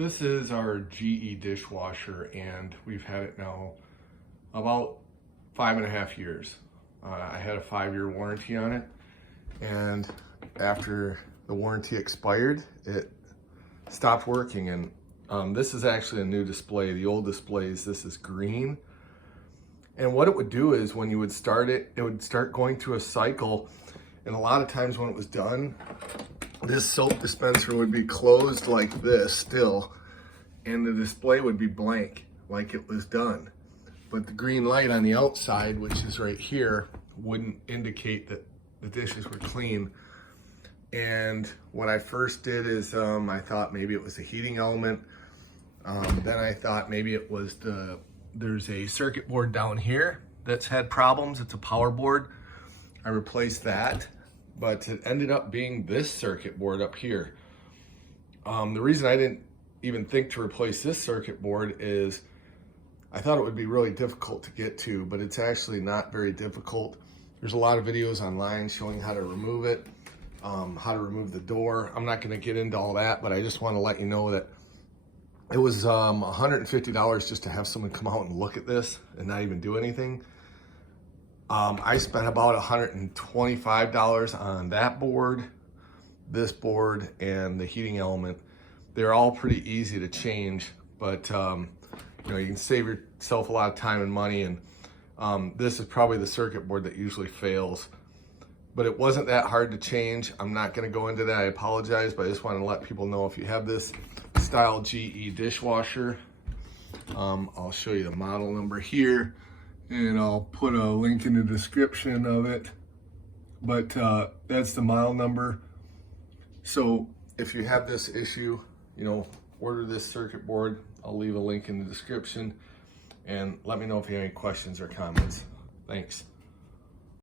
This is our GE dishwasher, and we've had it now about 5.5 years. I had a 5-year warranty on it, and after the warranty expired, it stopped working. And this is actually a new display. The old displays, this is green. And what it would do is when you would start it, it would start going through a cycle. And a lot of times when it was done, this soap dispenser would be closed like this still, and the display would be blank, like it was done. But the green light on the outside, which is right here, wouldn't indicate that the dishes were clean. And what I first did is I thought maybe it was a heating element. Then I thought maybe it was there's a circuit board down here that's had problems. It's a power board. I replaced that, but it ended up being this circuit board up here. The reason I didn't even think to replace this circuit board is I thought it would be really difficult to get to, but it's actually not very difficult. There's a lot of videos online showing how to remove it, how to remove the door. I'm not going to get into all that, but I just want to let you know that it was $150 just to have someone come out and look at this and not even do anything. I spent about $125 on that board, this board, and the heating element. They're all pretty easy to change, but you know, you can save yourself a lot of time and money. And this is probably the circuit board that usually fails, but it wasn't that hard to change. I'm not going to go into that. I apologize, but I just want to let people know if you have this style GE dishwasher, I'll show you the model number here. And I'll put a link in the description of it. But that's the model number. So if you have this issue, you know, order this circuit board. I'll leave a link in the description. And let me know if you have any questions or comments. Thanks.